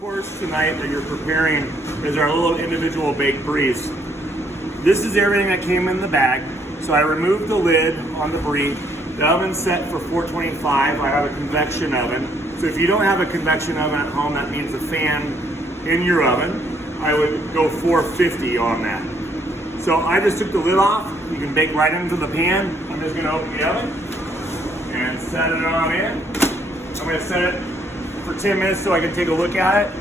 course tonight that you're preparing is our little individual baked bries. This is everything that came in the bag. So I removed the lid on the brie. The oven's set for 425. I have a convection oven. So if you don't have a convection oven at home, that means a fan in your oven. I would go 450 on that. So I just took the lid off. You can bake right into the pan. I'm just gonna open the oven and set it on in. I'm gonna set it for 10 minutes so I can take a look at it,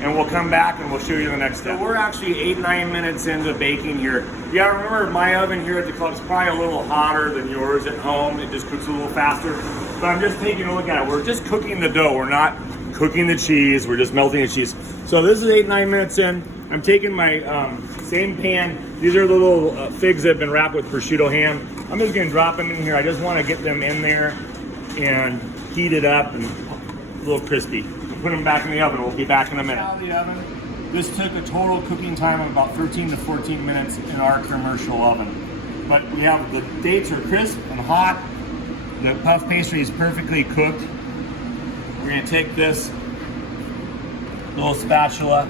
and we'll come back and we'll show you the next step. So we're actually 8-9 minutes into baking here. You gotta remember, my oven here at the club is probably a little hotter than yours at home. It just cooks a little faster. But I'm just taking a look at it. We're just cooking the dough. We're not cooking the cheese. We're just melting the cheese. So this is 8-9 minutes in. I'm taking my same pan. These are the little figs that have been wrapped with prosciutto ham. I'm just gonna drop them in here. I just wanna get them in there and heat it up and a little crispy. We'll put them back in the oven. We'll be back in a minute. Out of the oven. This took a total cooking time of about 13 to 14 minutes in our commercial oven. But we have, the dates are crisp and hot. The puff pastry is perfectly cooked. We're gonna take this little spatula,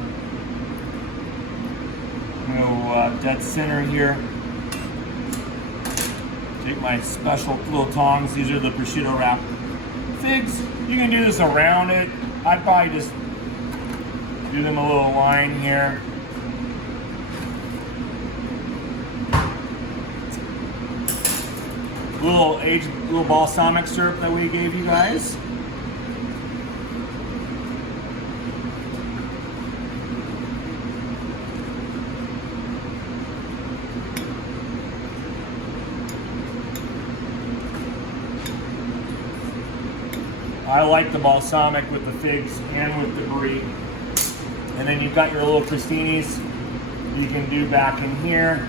go dead center here. Take my special little tongs. These are the prosciutto wrap figs. You can do this around it. I'd probably just do them a little line here. Little balsamic syrup that we gave you guys. I like the balsamic with the figs and with the brie. And then you've got your little crostinis you can do back in here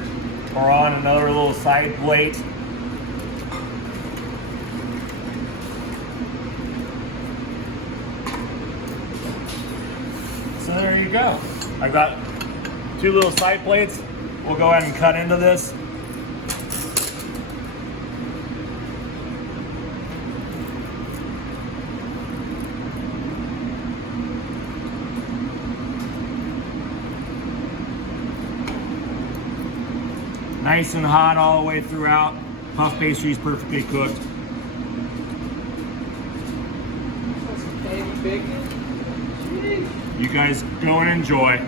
or on another little side plate. So there you go. I've got 2 little side plates. We'll go ahead and cut into this. Nice and hot all the way throughout. Puff pastry is perfectly cooked. You guys go and enjoy.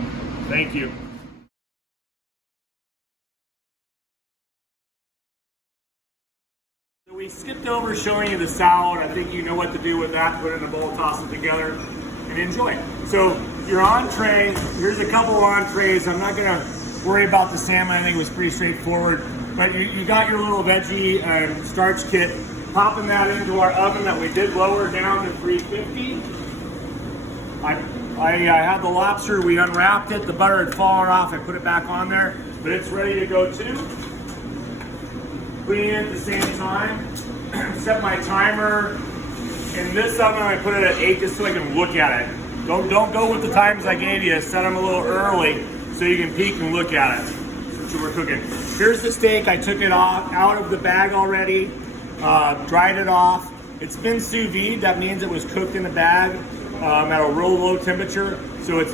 Thank you. So we skipped over showing you the salad. I think you know what to do with that. Put it in a bowl, toss it together, and enjoy. So your entree, here's a couple of entrees. I'm not gonna worry about the salmon. I think it was pretty straightforward. But you got your little veggie starch kit. Popping that into our oven that we did lower down to 350. I had the lobster, we unwrapped it, the butter had fallen off, I put it back on there, but it's ready to go too. Putting it at the same time. Set my timer in this oven, I put it at 8 just so I can look at it. Don't go with the times I gave you, set them a little early so you can peek and look at it. That's what we're cooking. Here's the steak, I took it out of the bag already, dried it off. It's been sous vide, that means it was cooked in a bag. At a real low temperature, so it's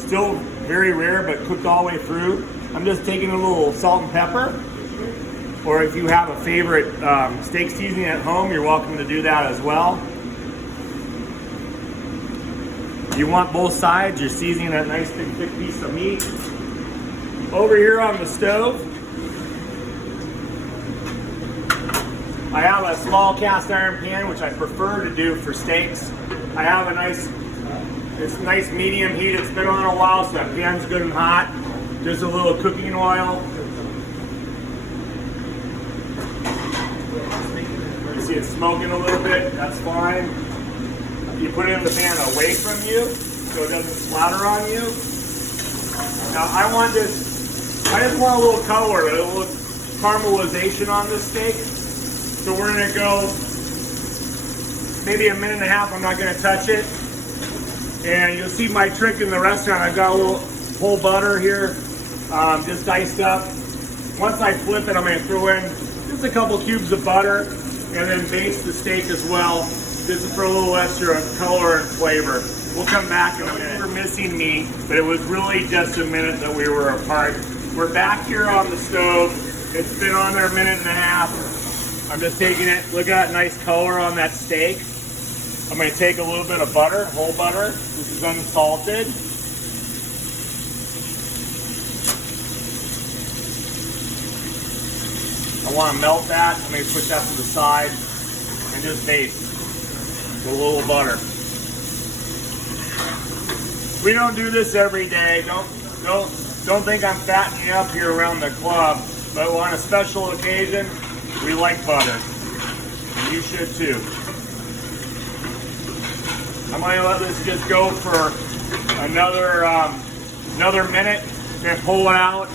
still very rare, but cooked all the way through. I'm just taking a little salt and pepper, or if you have a favorite steak seasoning at home, you're welcome to do that as well. You want both sides, you're seasoning that nice big thick piece of meat. Over here on the stove, I have a small cast iron pan, which I prefer to do for steaks. I have a nice medium heat. It's been on a while, so that pan's good and hot. Just a little cooking oil. You see it's smoking a little bit, that's fine. You put it in the pan away from you, so it doesn't splatter on you. Now I just want a little color, a little caramelization on this steak. So we're gonna go maybe a minute and a half. I'm not gonna touch it. And you'll see my trick in the restaurant. I've got a little whole butter here, just diced up. Once I flip it, I'm gonna throw in just a couple cubes of butter and then baste the steak as well, just for a little extra color and flavor. We'll come back in a minute. You were missing me, but it was really just a minute that we were apart. We're back here on the stove. It's been on there a minute and a half. I'm just taking it. Look at that nice color on that steak. I'm going to take a little bit of butter, whole butter. This is unsalted. I want to melt that. I'm going to put that to the side and just baste with a little butter. We don't do this every day. Don't think I'm fattening you up here around the club, but on a special occasion, we like butter. And you should too. I'm going to let this just go for another minute, then pull it out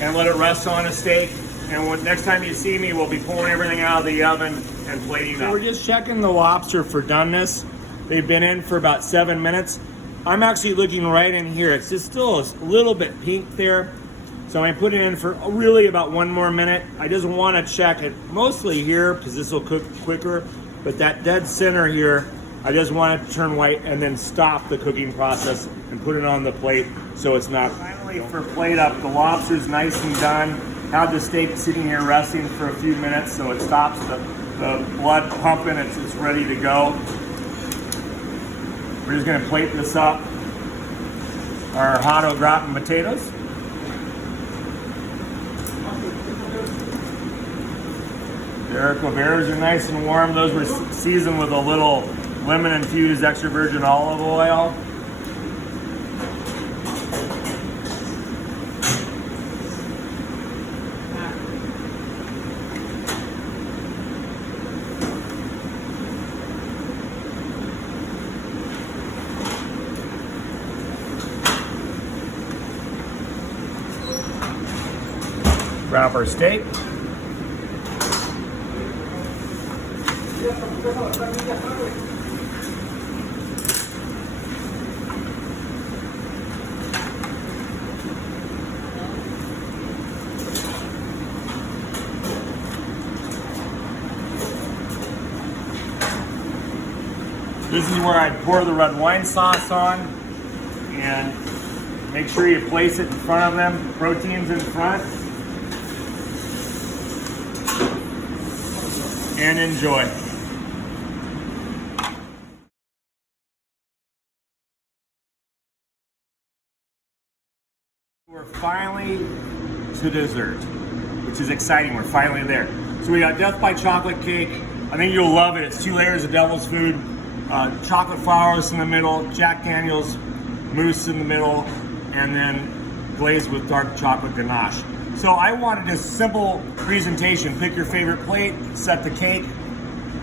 and let it rest on a steak. And next time you see me, we'll be pulling everything out of the oven and plating up. So we're just checking the lobster for doneness. They've been in for about 7 minutes. I'm actually looking right in here. It's just still a little bit pink there. So I'm gonna put it in for really about 1 more minute. I just wanna check it mostly here because this will cook quicker, but that dead center here, I just want it to turn white and then stop the cooking process and put it on the plate so it's not. Finally, for plate up, the lobster's nice and done. Have the steak sitting here resting for a few minutes so it stops the blood pumping. It's ready to go. We're just gonna plate this up. Our hot au gratin potatoes. The haricots verts are nice and warm. Those were seasoned with a little lemon infused extra virgin olive oil. Wrap our steak. This is where I'd pour the red wine sauce on, and make sure you place it in front of them. Proteins in front. And enjoy. We're finally to dessert, which is exciting. We're finally there. So we got Death by Chocolate cake. I think you'll love it. It's 2 layers of devil's food, chocolate flowers in the middle, Jack Daniel's mousse in the middle, and then glazed with dark chocolate ganache. So I wanted a simple presentation. Pick your favorite plate, set the cake,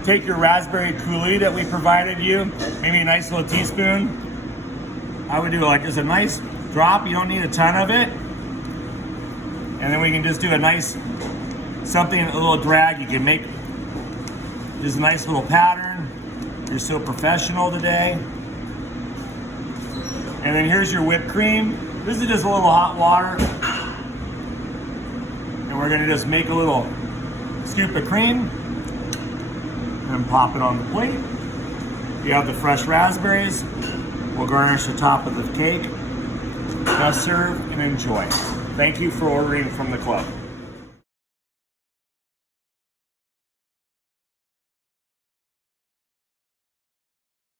take your raspberry coulis that we provided you, maybe a nice little teaspoon. I would do like just a nice drop. You don't need a ton of it. And then we can just do a nice, something, a little drag. You can make just a nice little pattern. You're so professional today. And then here's your whipped cream. This is just a little hot water. And we're gonna just make a little scoop of cream and pop it on the plate. You have the fresh raspberries. We'll garnish the top of the cake. Just serve and enjoy. Thank you for ordering from the club.